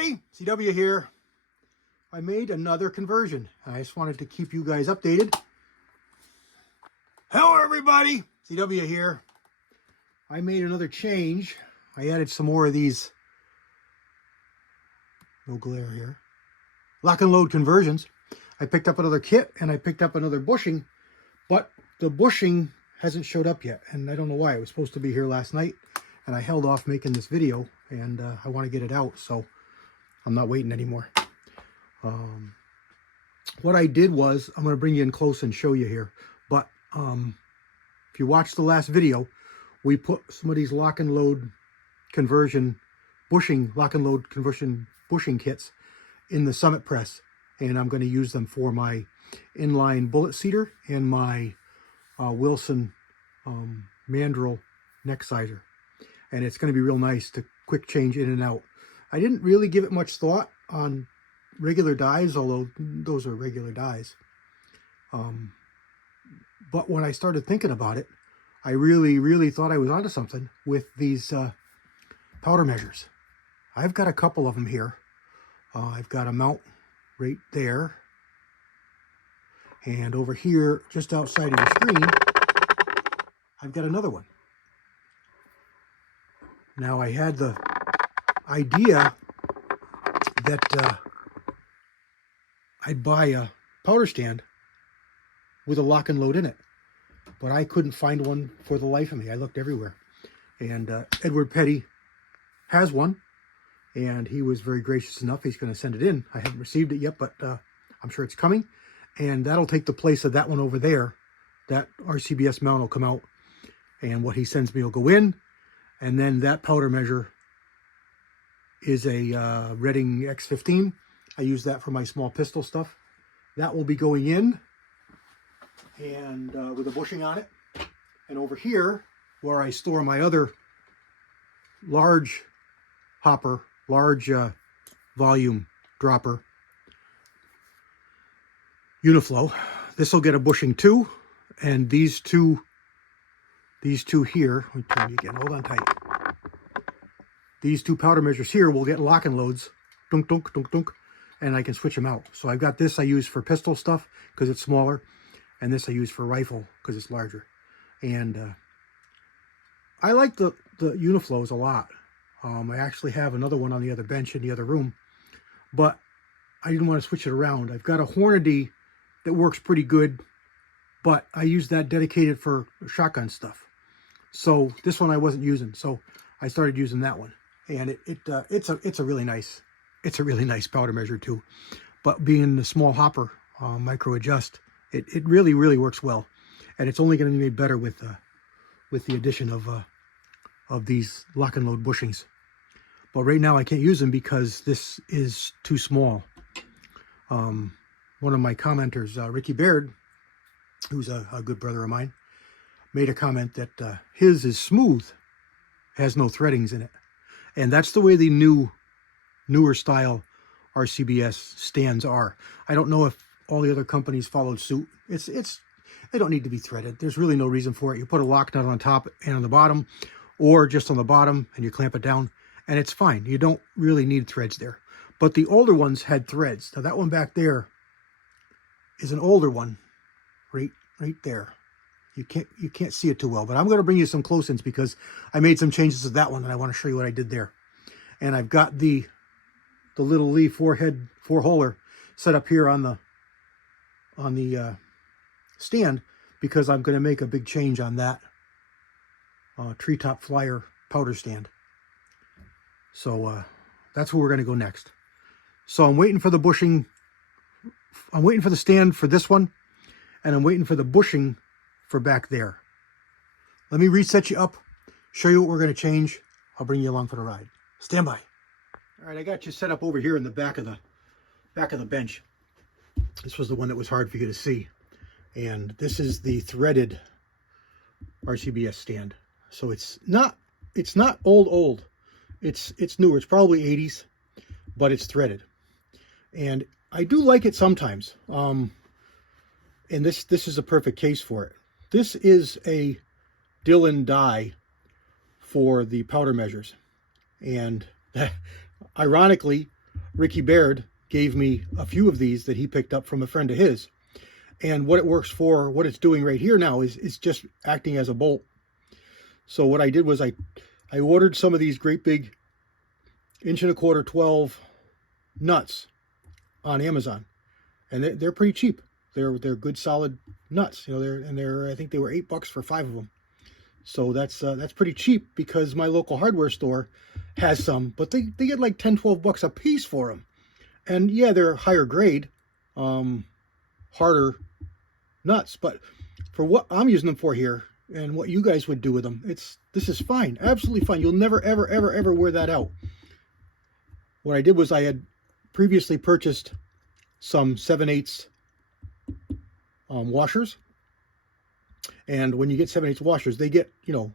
everybody, CW here. I made another conversion. I just wanted to keep you guys updated. Hello everybody, CW here. I made another change. I added some more of these, no glare here, lock and load conversions. I picked up another kit and I picked up another bushing, but the bushing hasn't showed up yet, and I don't know why. It was supposed to be here last night and I held off making this video, and I want to get it out, so I'm not waiting anymore. What I did was, I'm going to bring you in close and show you here, but if you watched the last video, we put some of these lock and load conversion bushing, lock and load conversion bushing kits in the Summit press, and I'm going to use them for my inline bullet seater and my Wilson mandrel neck sizer. And it's going to be real nice to quick change in and out. I didn't really give it much thought on regular dies, although those are regular dies. But when I started thinking about it, I really thought I was onto something with these powder measures. I've got a couple of them here. I've got a mount right there. And over here, just outside of the screen, I've got another one. Now, I had the idea that I'd buy a powder stand with a lock and load in it, but I couldn't find one for the life of me. I looked everywhere, and Edward Petty has one, and he was very gracious enough. He's going to send it in. I haven't received it yet, but I'm sure it's coming, and that'll take the place of that one over there. That RCBS mount will come out, and what he sends me will go in. And then that powder measure is a Redding X15. I use that for my small pistol stuff. That will be going in, and with a bushing on it. And over here, where I store my other large hopper, large volume dropper, Uniflow, this will get a bushing too. And these two here, let me turn you again, hold on tight. These two powder measures here will get lock and loads, dunk, dunk, dunk, dunk, and I can switch them out. So I've got this I use for pistol stuff because it's smaller, and this I use for rifle because it's larger. And I like the Uniflows a lot. I actually have another one on the other bench in the other room, but I didn't want to switch it around. I've got a Hornady that works pretty good, but I use that dedicated for shotgun stuff. So this one I wasn't using, so I started using that one, and it's a really nice powder measure too. But being the small hopper, micro adjust, it really works well, and it's only going to be made better with the addition of these lock and load bushings. But right now I can't use them because this is too small. One of my commenters, Ricky Baird, who's a good brother of mine, made a comment that his is smooth, has no threadings in it. And that's the way the newer style RCBS stands are. I don't know if all the other companies followed suit. They don't need to be threaded. There's really no reason for it. You put a lock nut on top and on the bottom, or just on the bottom, and you clamp it down, and it's fine. You don't really need threads there. But the older ones had threads. Now that one back there is an older one, right there. You can't see it too well, but I'm going to bring you some close-ins because I made some changes to that one, and I want to show you what I did there. And I've got the little Lee four-holer set up here on the stand because I'm going to make a big change on that Treetop Flyer powder stand. So that's where we're going to go next. So I'm waiting for the bushing. I'm waiting for the stand for this one, and I'm waiting for the bushing for back there. Let me reset you up, show you what we're going to change. I'll bring you along for the ride. Stand by. All right, I got you set up over here in the back of the bench. This was the one that was hard for you to see, and this is the threaded RCBS stand. So it's not old. It's newer. It's probably 80s, but it's threaded, and I do like it sometimes. And this is a perfect case for it. This is a Dillon die for the powder measures, and ironically, Ricky Baird gave me a few of these that he picked up from a friend of his. And what it works for, what it's doing right here now is just acting as a bolt. So what I did was I ordered some of these great big 1 1/4 12 nuts on Amazon, and they're pretty cheap. They're good solid nuts, you know. They're I think they were $8 for 5 of them. So that's pretty cheap because my local hardware store has some, but they get like 10, 12 bucks a piece for them. And yeah, they're higher grade, harder nuts, but for what I'm using them for here and what you guys would do with them, this is fine, absolutely fine. You'll never ever ever ever wear that out. What I did was I had previously purchased some 7/8 washers, and when you get 7/8 washers, they get, you know,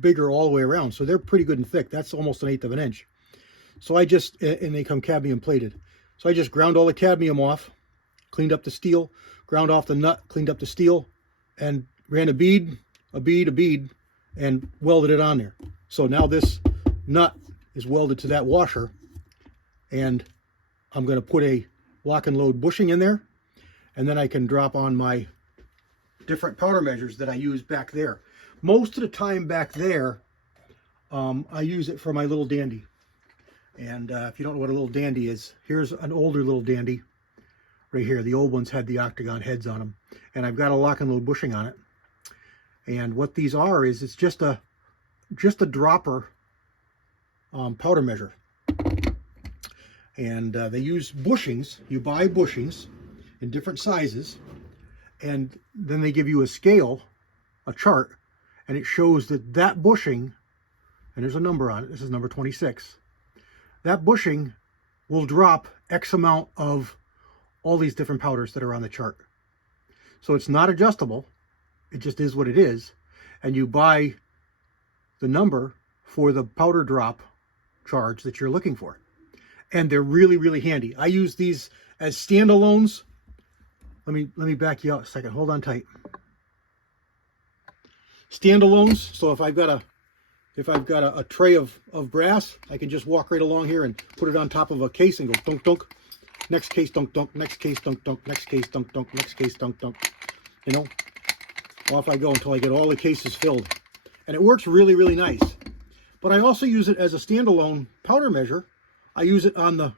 bigger all the way around, so they're pretty good and thick. That's almost 1/8 of an inch. So and they come cadmium plated. So I just ground all the cadmium off, cleaned up the steel, ground off the nut, cleaned up the steel, and ran a bead, and welded it on there. So now this nut is welded to that washer, and I'm going to put a lock and load bushing in there, and then I can drop on my different powder measures that I use back there. Most of the time back there, I use it for my little dandy. And if you don't know what a little dandy is, here's an older little dandy right here. The old ones had the octagon heads on them, and I've got a lock and load bushing on it. And what these are is it's just a dropper powder measure. And they use bushings. You buy bushings in different sizes, and then they give you a scale, a chart, and it shows that bushing, and there's a number on it. This is number 26. That bushing will drop X amount of all these different powders that are on the chart. So it's not adjustable. It just is what it is. And you buy the number for the powder drop charge that you're looking for. And they're really, really handy. I use these as standalones. Let me back you up a second. Hold on tight. Standalones. So if I've got a tray of brass, I can just walk right along here and put it on top of a case and go dunk dunk. Next case dunk dunk. Next case dunk dunk. Next case dunk dunk. Next case dunk dunk. You know, off I go until I get all the cases filled. And it works really, really nice. But I also use it as a standalone powder measure. I use it on the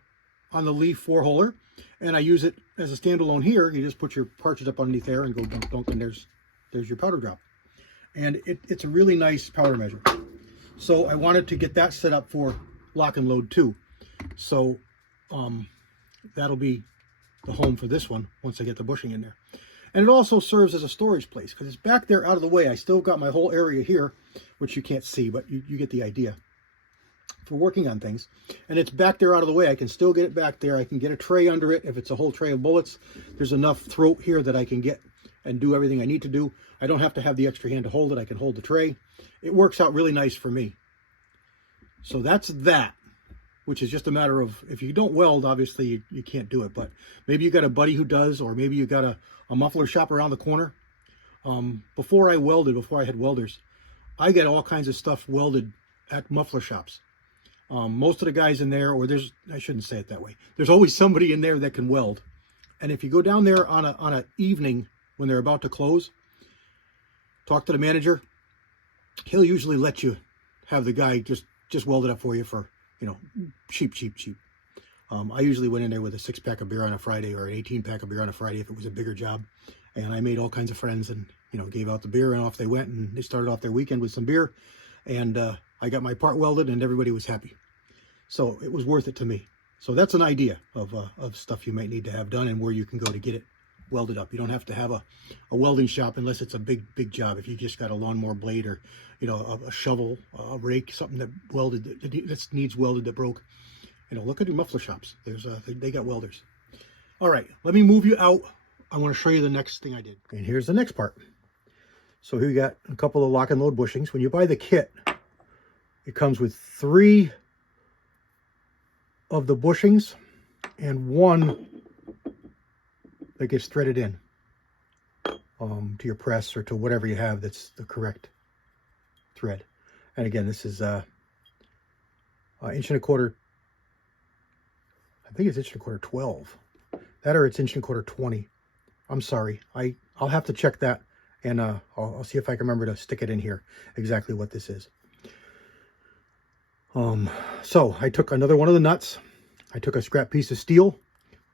leaf 4-holer, and I use it as a standalone here. You just put your partridge up underneath there and go dunk dunk, and there's your powder drop. And it's a really nice powder measure. So I wanted to get that set up for lock and load too. So that'll be the home for this one once I get the bushing in there. And it also serves as a storage place because it's back there out of the way. I still got my whole area here, which you can't see, but you get the idea, for working on things. And it's back there out of the way. I can still get it back there. I can get a tray under it. If it's a whole tray of bullets, there's enough throat here that I can get and do everything I need to do. I don't have to have the extra hand to hold it. I can hold the tray. It works out really nice for me. So that's that, which is just a matter of, if you don't weld, obviously you can't do it. But maybe you got a buddy who does, or maybe you got a muffler shop around the corner. Before I had welders, I got all kinds of stuff welded at muffler shops. Most of the guys in there, or I shouldn't say it that way, there's always somebody in there that can weld. And if you go down there on an evening when they're about to close, talk to the manager, he'll usually let you have the guy just weld it up for you for, you know, cheap. I usually went in there with a 6-pack of beer on a Friday, or an 18-pack of beer on a Friday if it was a bigger job. And I made all kinds of friends and, you know, gave out the beer, and off they went, and they started off their weekend with some beer. And I got my part welded, and everybody was happy. So it was worth it to me. So that's an idea of stuff you might need to have done and where you can go to get it welded up. You don't have to have a welding shop unless it's a big job. If you just got a lawnmower blade, or, you know, a shovel, a rake, something that needs welded, that broke, you know, look at the muffler shops. They got welders. All right, let me move you out. I want to show you the next thing I did. And here's the next part. So here you got a couple of lock and load bushings. When you buy the kit, it comes with 3 of the bushings and 1 that gets threaded in to your press or to whatever you have that's the correct thread. And again, this is 1 1/4 inch. I think it's 1¼ 12. That or it's 1¼ 20. I'm sorry. I'll have to check that, and I'll see if I can remember to stick it in here, exactly what this is. So I took another one of the nuts. I took a scrap piece of steel.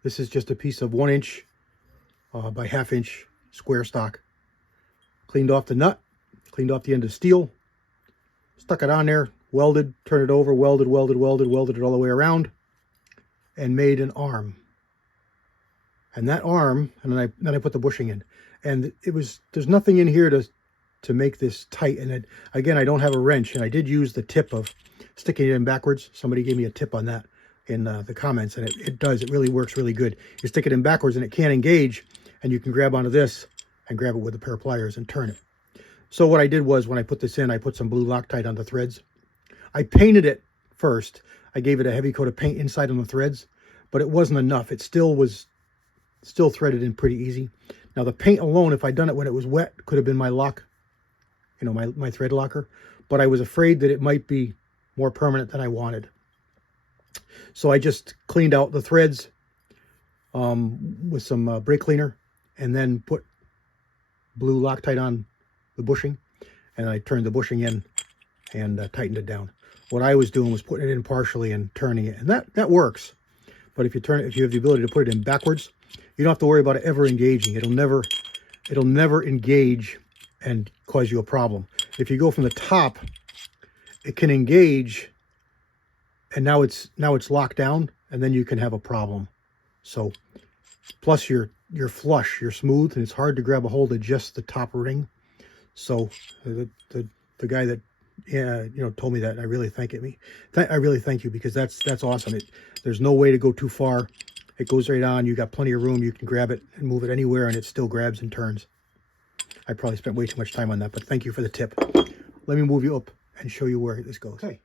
This is just a piece of 1 inch by 1/2 inch square stock. Cleaned off the nut, cleaned off the end of steel, stuck it on there, welded, turned it over, welded it all the way around, and made an arm. And that arm, and then I put the bushing in. And there's nothing in here to make this tight. And again, I don't have a wrench, and I did use the tip of sticking it in backwards. Somebody gave me a tip on that in the comments, and it really works really good. You stick it in backwards and it can't engage, and you can grab onto this and grab it with a pair of pliers and turn it. So what I did was, when I put this in, I put some blue Loctite on the threads. I painted it first. I gave it a heavy coat of paint inside on the threads, but it wasn't enough. It still threaded in pretty easy. Now the paint alone, if I'd done it when it was wet, could have been my lock, my thread locker, but I was afraid that it might be more permanent than I wanted. So I just cleaned out the threads with some brake cleaner, and then put blue Loctite on the bushing, and I turned the bushing in and tightened it down. What I was doing was putting it in partially and turning it, and that works. But if you have the ability to put it in backwards, you don't have to worry about it ever engaging. It'll never engage and cause you a problem. If you go from the top, it can engage, and now it's locked down, and then you can have a problem. So, plus you're flush, you're smooth, and it's hard to grab a hold of just the top ring. So the guy that told me that, I really thank you, because that's awesome. There's no way to go too far. It goes right on. You got plenty of room. You can grab it and move it anywhere, and it still grabs and turns. I probably spent way too much time on that, but thank you for the tip. Let me move you up and show you where this goes. Okay,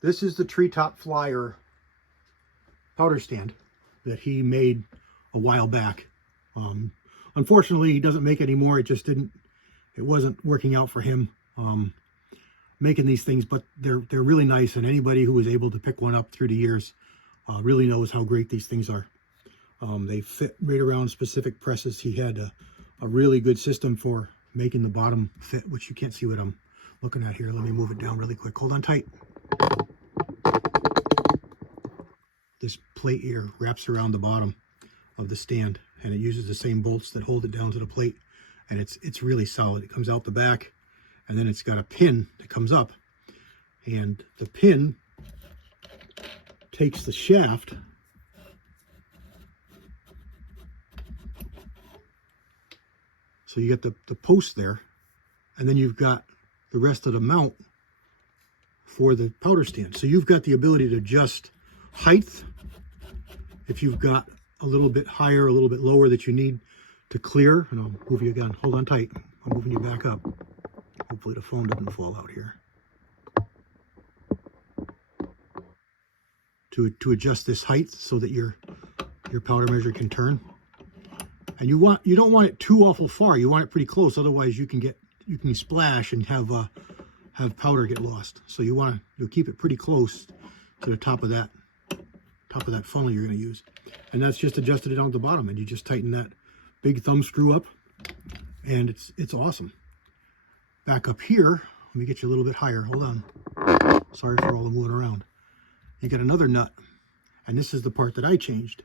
this is the Treetop Flyer powder stand that he made a while back. Unfortunately, he doesn't make anymore. It wasn't working out for him making these things, but they're really nice, and anybody who was able to pick one up through the years really knows how great these things are. They fit right around specific presses. He had a really good system for making the bottom fit, which you can't see what I'm looking at here. Let me move it down really quick. Hold on tight. This plate here wraps around the bottom of the stand, and it uses the same bolts that hold it down to the plate, and it's really solid. It comes out the back, and then it's got a pin that comes up, and the pin takes the shaft so you get the post there, and then you've got the rest of the mount for the powder stand. So you've got the ability to adjust height if you've got a little bit higher, a little bit lower that you need to clear. And I'll move you again. Hold on tight. I'm moving you back up. Hopefully the phone doesn't fall out here. To adjust this height so that your powder measure can turn. And you don't want it too awful far. You want it pretty close, otherwise you can splash and have powder get lost. So you'll keep it pretty close to the top of that funnel you're going to use. And that's just adjusted it down to the bottom, and you just tighten that big thumb screw up, and it's awesome. Back up here, let me get you a little bit higher. Hold on. Sorry for all the moving around. You got another nut, and this is the part that I changed.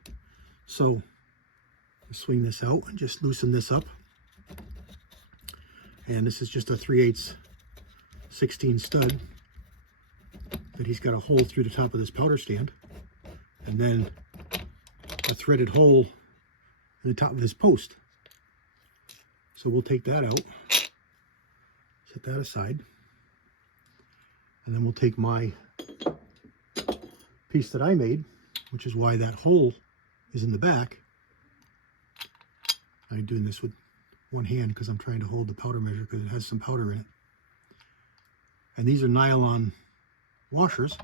So swing this out and just loosen this up. And this is just a 3/8 16 stud that he's got a hole through the top of this powder stand, and then a threaded hole in the top of his post. So we'll take that out, set that aside, and then we'll take my piece that I made, which is why that hole is in the back. I'm doing this with one hand because I'm trying to hold the powder measure because it has some powder in it. And these are nylon washers.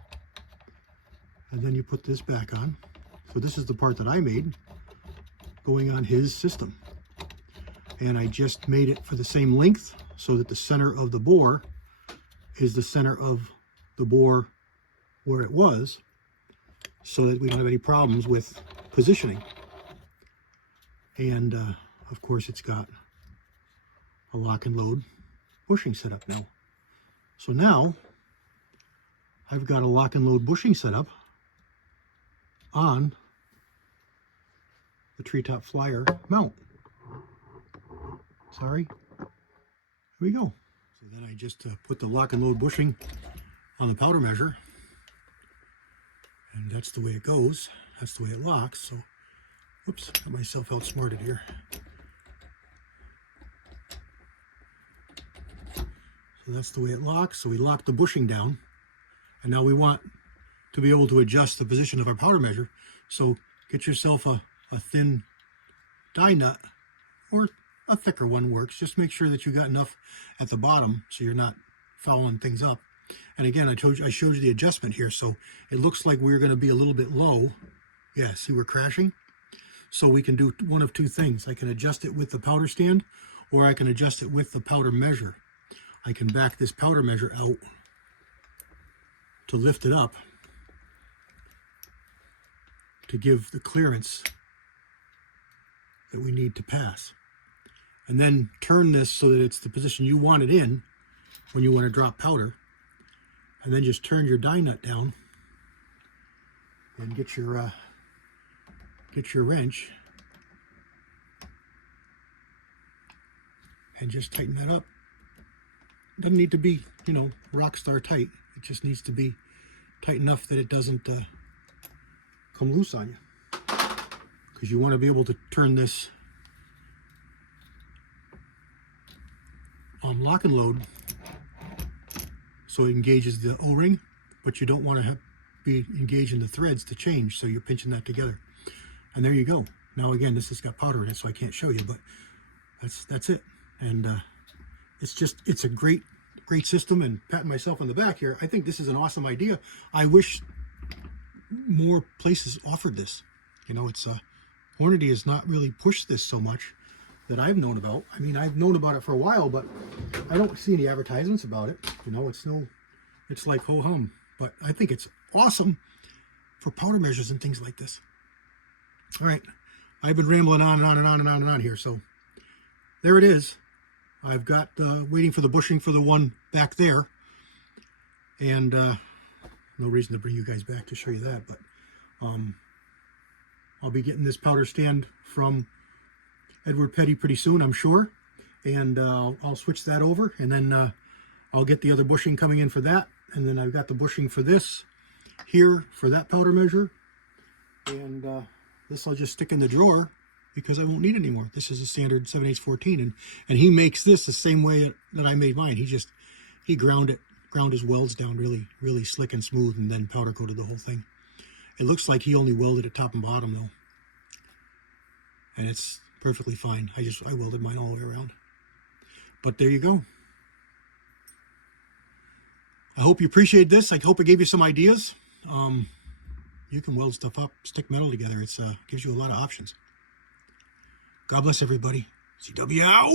And then you put this back on. So this is the part that I made going on his system. And I just made it for the same length so that the center of the bore is the center of the bore where it was. so that we don't have any problems with positioning. And of course it's got a lock and load bushing setup now. So now I've got a lock and load bushing setup on the Treetop Flyer mount. Sorry. Here we go. So then I just put the lock and load bushing on the powder measure, and that's the way it goes. That's the way it locks. So, oops, got myself outsmarted here. So that's the way it locks. So we lock the bushing down, and now we want to be able to adjust the position of our powder measure. So get yourself a thin die nut, or a thicker one works. Just make sure that you got enough at the bottom so you're not fouling things up. And again, I showed you the adjustment here, so it looks like we're going to be a little bit low. Yeah, see, we're crashing. So we can do one of two things. I can adjust it with the powder stand, or I can adjust it with the powder measure. I can back this powder measure out to lift it up to give the clearance that we need to pass. And then turn this so that it's the position you want it in when you want to drop powder. And then just turn your die nut down and get your wrench and just tighten that up. It doesn't need to be, you know, rock star tight. It just needs to be tight enough that it doesn't come loose on you, because you want to be able to turn this on lock and load so it engages the O-ring, but you don't want to be engaging the threads to change, so you're pinching that together. And there you go. Now again, this has got powder in it, so I can't show you, but that's it. And it's a great system. And patting myself on the back here, I think this is an awesome idea. I wish more places offered this. You know, it's Hornady has not really pushed this so much that I've known about. I mean, I've known about it for a while, but I don't see any advertisements about it. You know, it's like ho hum. But I think it's awesome for powder measures and things like this. All right, I've been rambling on and on and on and on and on here. So there it is. I've got waiting for the bushing for the one back there, and no reason to bring you guys back to show you that, but I'll be getting this powder stand from Edward Petty pretty soon, I'm sure, and I'll switch that over, and then I'll get the other bushing coming in for that, and then I've got the bushing for this here for that powder measure, and this I'll just stick in the drawer because I won't need it anymore. This is a standard 7/8 14, and he makes this the same way that I made mine. He ground his welds down really slick and smooth, and then powder coated the whole thing. It looks like he only welded it top and bottom though, and it's perfectly fine. I welded mine all the way around. But there you go. I hope you appreciate this. I hope it gave you some ideas. You can weld stuff up, stick metal together. It gives you a lot of options. God bless everybody. CW out.